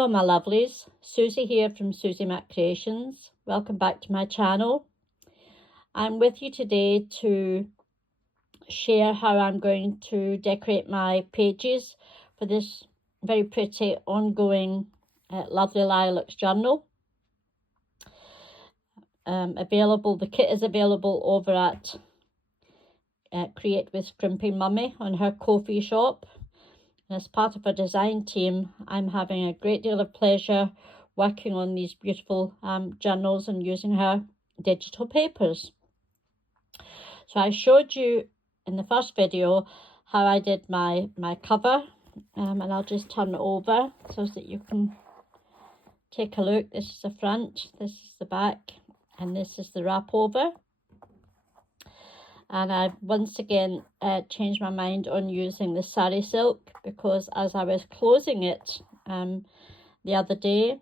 Hello my lovelies, Susie here from Susie Mac Creations. Welcome back to my channel. I'm with you today to share how I'm going to decorate my pages for this very pretty ongoing lovely Lilacs journal. The kit is available over at Create with Scrimping Mummy on her Ko-fi shop. As part of our design team, I'm having a great deal of pleasure working on these beautiful journals and using her digital papers. So I showed you in the first video how I did my cover, and I'll just turn it over so that you can take a look. This is the front, this is the back, and this is the wrap over. And I've once again changed my mind on using the sari silk, because as I was closing it the other day,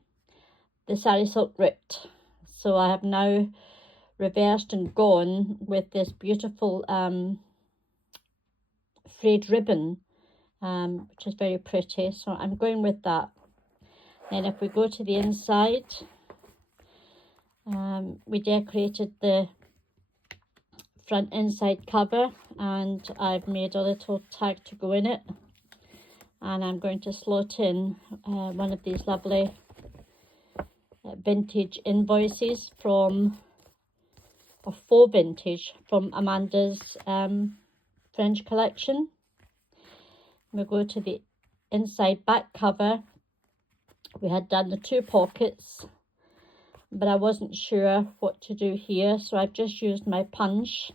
the sari silk ripped. So I have now reversed and gone with this beautiful frayed ribbon, which is very pretty. So I'm going with that. Then if we go to the inside, we decorated the front inside cover, and I've made a little tag to go in it, and I'm going to slot in one of these lovely vintage invoices from, or faux vintage, from Amanda's French collection. We go to the inside back cover. We had done the 2 pockets, but I wasn't sure what to do here, so I've just used my punch.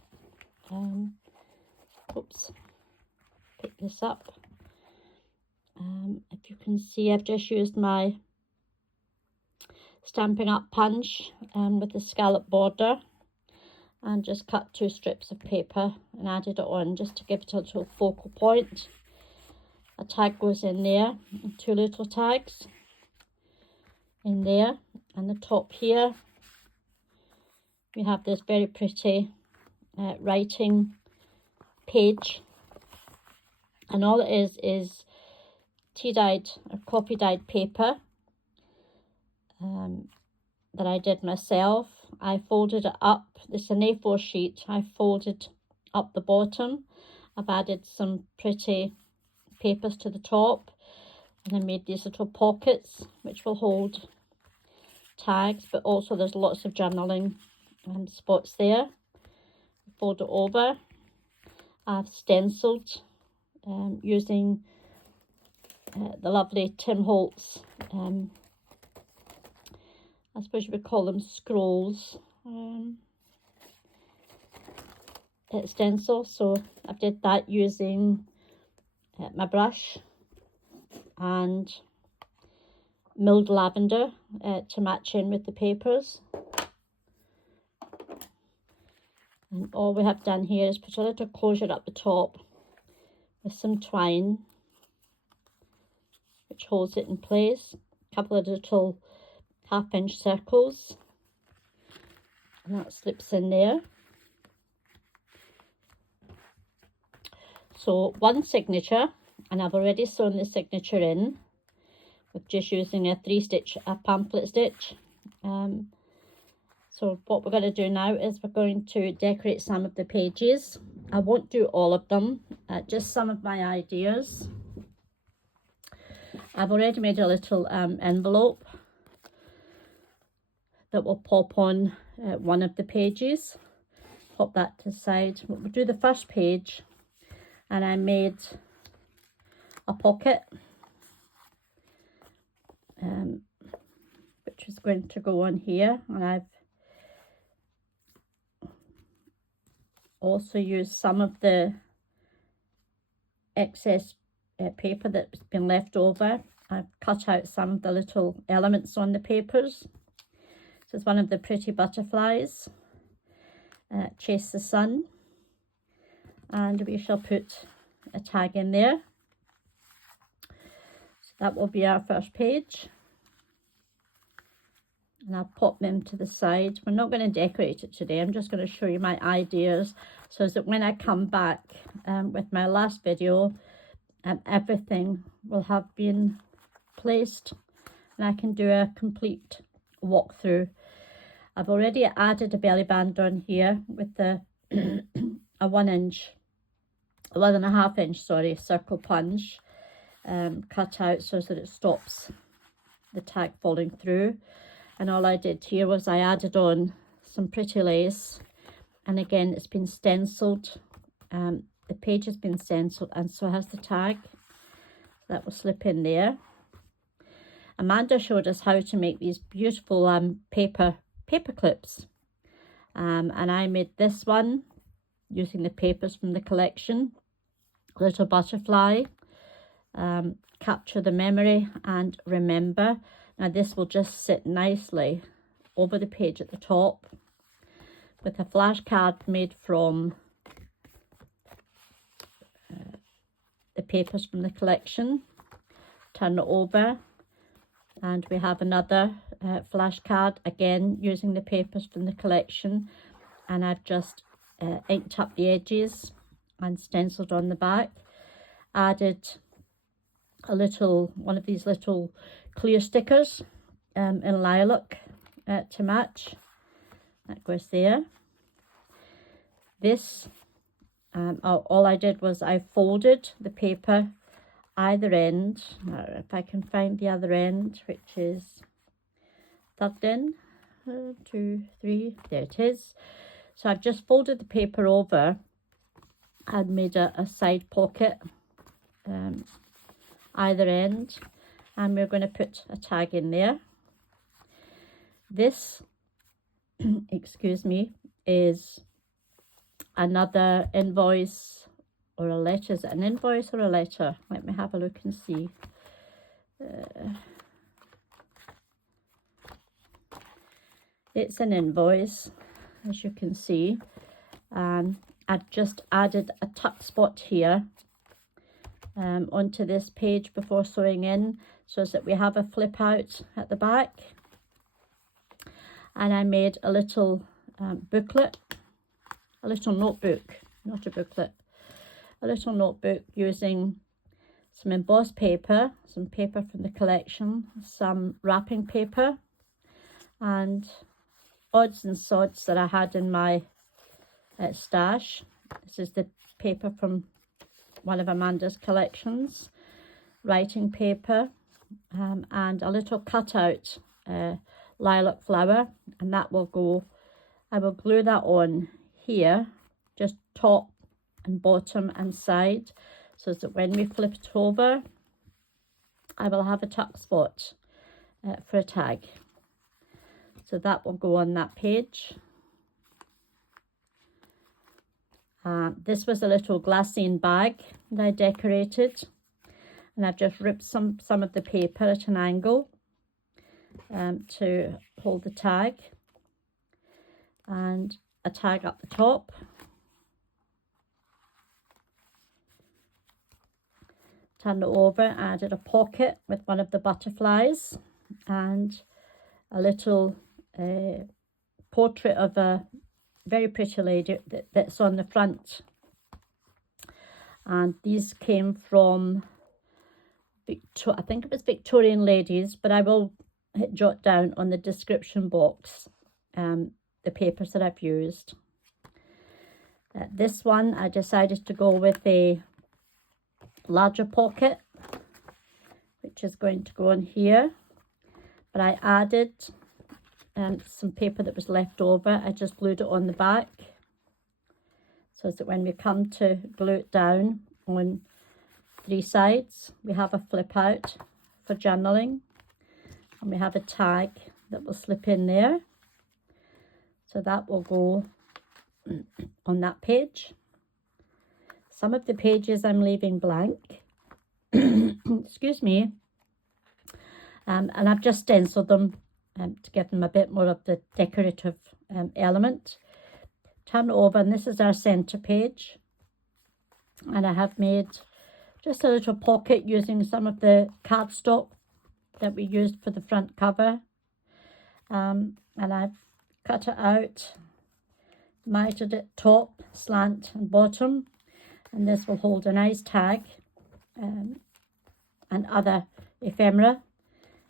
Oops, pick this up. If you can see, I've just used my Stampin' Up punch with the scallop border, and just cut 2 strips of paper and added it on just to give it a little focal point. A tag goes in there, and 2 little tags in there, and the top here we have this very pretty writing page, and all it is tea dyed or coffee dyed paper that I did myself. I folded it up. This is an A4 sheet. I folded up the bottom. I've added some pretty papers to the top, and I made these little pockets which will hold tags, but also there's lots of journaling spots there. Fold it over. I've stenciled using the lovely Tim Holtz, I suppose you would call them scrolls, stencil. So I did that using my brush and milled lavender to match in with the papers. And all we have done here is put a little closure up the top with some twine, which holds it in place. A couple of little 1/2-inch circles, and that slips in there. So one signature, and I've already sewn the signature in with just using a 3-stitch pamphlet stitch. So what we're going to do now is we're going to decorate some of the pages. I won't do all of them, just some of my ideas. I've already made a little envelope that will pop on one of the pages. Pop that to the side. We'll do the first page, and I made a pocket which is going to go on here, and I've also used some of the excess paper that's been left over. I've cut out some of the little elements on the papers. So it's one of the pretty butterflies, Chase the Sun, and we shall put a tag in there. So that will be our first page, and I'll pop them to the side. We're not going to decorate it today. I'm just going to show you my ideas so that when I come back with my last video, everything will have been placed and I can do a complete walkthrough. I've already added a belly band on here with the a 1.5 inch, sorry, circle punch cut out so that it stops the tag falling through. And all I did here was I added on some pretty lace, and again it's been stenciled. The page has been stenciled, and so has the tag. That will slip in there. Amanda showed us how to make these beautiful paper clips, and I made this one using the papers from the collection. Little butterfly, capture the memory and remember. Now this will just sit nicely over the page at the top with a flashcard made from the papers from the collection. Turn it over and we have another flashcard, again using the papers from the collection, and I've just inked up the edges and stenciled on the back. Added a little one of these little clear stickers in lilac to match. That goes there. This all I did was I folded the paper either end. Now, if I can find the other end, which is tucked in, 2, 3, there it is. So I've just folded the paper over and made a side pocket either end, and we're going to put a tag in there. This excuse me, is another invoice or a letter. Is it an invoice or a letter? Let me have a look and see. It's an invoice, as you can see. I've just added a tuck spot here onto this page before sewing in, so that we have a flip out at the back. And I made a little booklet, a little notebook, not a booklet, a little notebook using some embossed paper, some paper from the collection, some wrapping paper, and odds and sods that I had in my stash. This is the paper from one of Amanda's collections, writing paper, and a little cutout lilac flower, and that will go, I will glue that on here, just top and bottom and side, so that when we flip it over, I will have a tuck spot for a tag. So that will go on that page. This was a little glassine bag that I decorated, and I've just ripped some of the paper at an angle to hold the tag, and a tag up the top. Turn it over, added a pocket with one of the butterflies, and a little portrait of a very pretty lady that's on the front. And these came from I think it was Victorian ladies, but I will jot down on the description box the papers that I've used. This one I decided to go with a larger pocket, which is going to go on here, but I added some paper that was left over. I just glued it on the back, so that when we come to glue it down on 3 sides, we have a flip out for journaling, and we have a tag that will slip in there, so that will go on that page. Some of the pages I'm leaving blank, excuse me, and I've just stenciled them to give them a bit more of the decorative element. Turn it over, and this is our center page, and I have made just a little pocket using some of the cardstock that we used for the front cover, and I've cut it out, mitered it top, slant and bottom, and this will hold a nice tag and other ephemera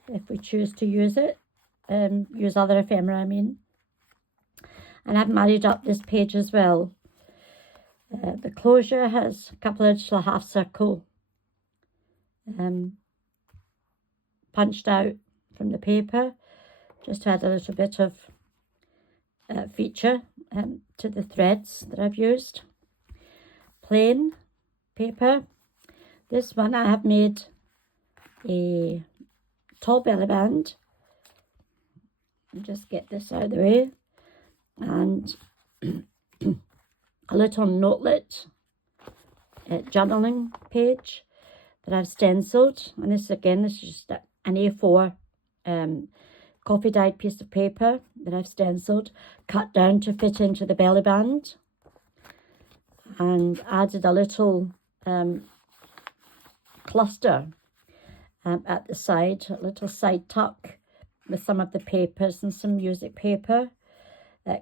if we choose to use it, use other ephemera, I mean. And I've married up this page as well. The closure has a couple of little half circle punched out from the paper, just to add a little bit of feature to the threads that I've used. Plain paper. This one I have made a tall belly band. Just get this out of the way. And a little notelet journaling page that I've stenciled. And this again, this is just an A4 coffee dyed piece of paper that I've stenciled, cut down to fit into the belly band, and added a little cluster at the side, a little side tuck with some of the papers and some music paper,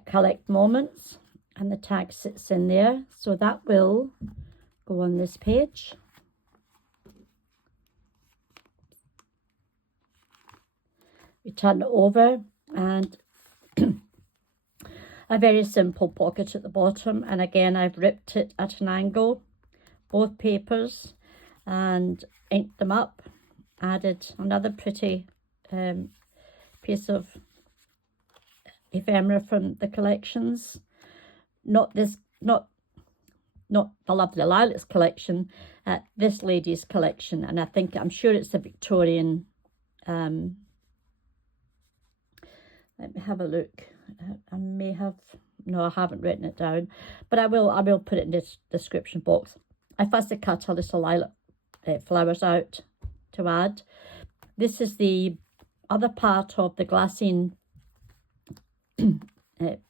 collect moments, and the tag sits in there. So that will go on this page. We turn it over, and a very simple pocket at the bottom. And again, I've ripped it at an angle, both papers, and inked them up. Added another pretty piece of ephemera from the collections. Not the lovely Lilacs collection, this lady's collection. And I'm sure it's a Victorian. Let me have a look. I may have, no, I haven't written it down, but I will put it in the description box. I fussy cut a little lilac flowers out to add. This is the other part of the glassine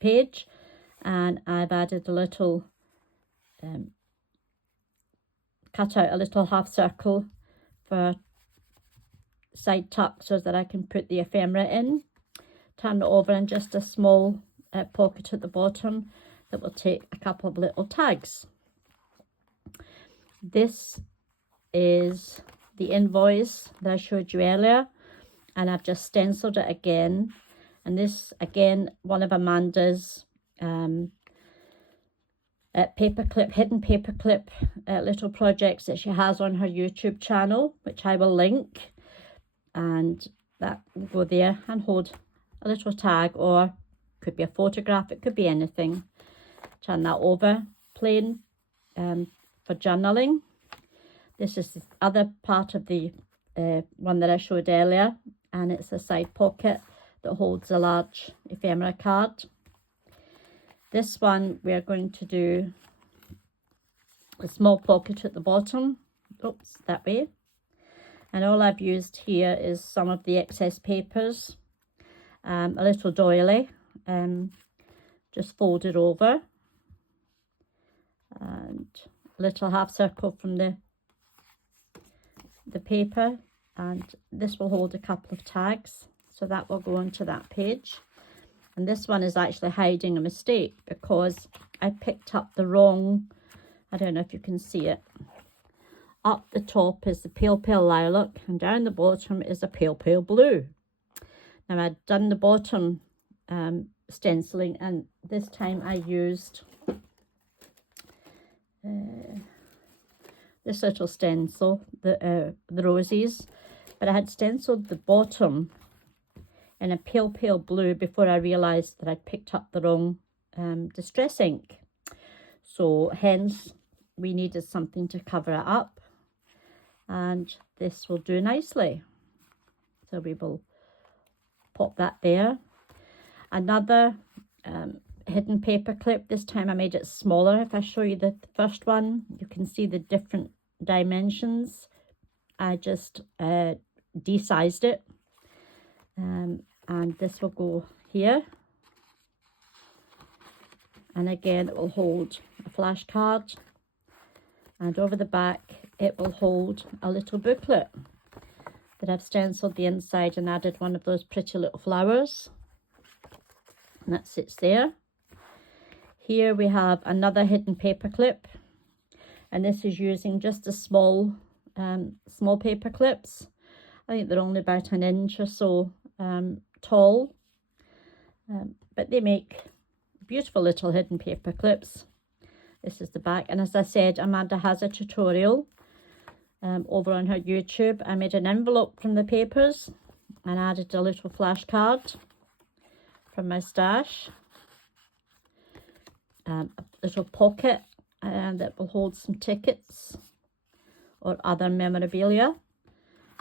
page, and I've added a little, cut out a little half circle for side tuck so that I can put the ephemera in. Turn it over, and just a small pocket at the bottom that will take a couple of little tags. This is the invoice that I showed you earlier, and I've just stenciled it again. And this, again, one of Amanda's hidden paperclip little projects that she has on her YouTube channel, which I will link, and that will go there and hold a little tag, or could be a photograph, it could be anything. Turn that over. Plain for journaling. This is the other part of the one that I showed earlier, and it's a side pocket that holds a large ephemera card. This one we are going to do a small pocket at the bottom. Oops, that way. And all I've used here is some of the excess papers. A little doily, just folded over, and a little half circle from the paper, and this will hold a couple of tags, so that will go onto that page. And this one is actually hiding a mistake, because I picked up the wrong, I don't know if you can see it. Up the top is the pale lilac, and down the bottom is a pale blue. Now I'd done the bottom stenciling, and this time I used this little stencil, the roses, but I had stenciled the bottom in a pale blue before I realised that I'd picked up the wrong distress ink. So hence we needed something to cover it up, and this will do nicely. So we will pop that there. Another hidden paper clip. This time I made it smaller. If I show you the first one, you can see the different dimensions. I just de-sized it, and this will go here, and again it will hold a flashcard, and over the back it will hold a little booklet that I've stenciled the inside and added one of those pretty little flowers, and that sits there. Here we have another hidden paper clip, and this is using just a small paper clips. I think they're only about an inch or so tall, but they make beautiful little hidden paper clips. This is the back, and as I said, Amanda has a tutorial over on her YouTube. I made an envelope from the papers and added a little flashcard from my stash, a little pocket that will hold some tickets or other memorabilia,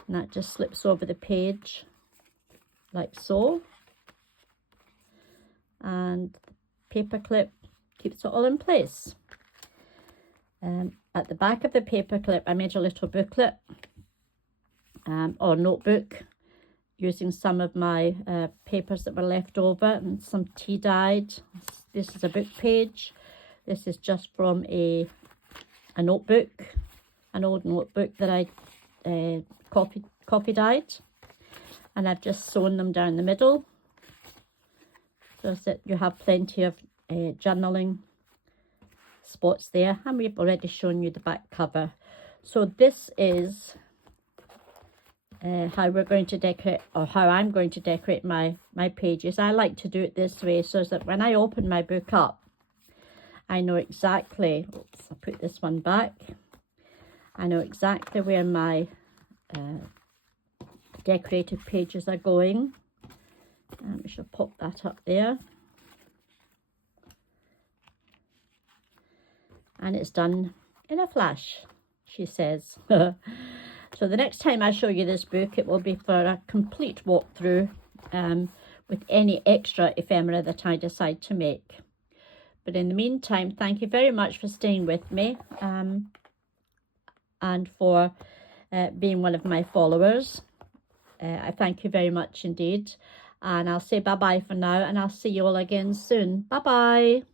and that just slips over the page like so, and the paper clip keeps it all in place. At the back of the paper clip I made a little booklet or notebook using some of my papers that were left over and some tea dyed. This is a book page. This is just from a notebook, an old notebook that I copy dyed, and I've just sewn them down the middle so that you have plenty of journaling spots there, and we've already shown you the back cover. So this is how we're going to decorate, or how I'm going to decorate my pages. I like to do it this way so that when I open my book up, I know exactly, oops, I'll put this one back, I know exactly where my decorated pages are going. We shall pop that up there. And it's done in a flash, she says. So the next time I show you this book, it will be for a complete walkthrough with any extra ephemera that I decide to make. But in the meantime, thank you very much for staying with me and for being one of my followers. I thank you very much indeed. And I'll say bye-bye for now, and I'll see you all again soon. Bye-bye.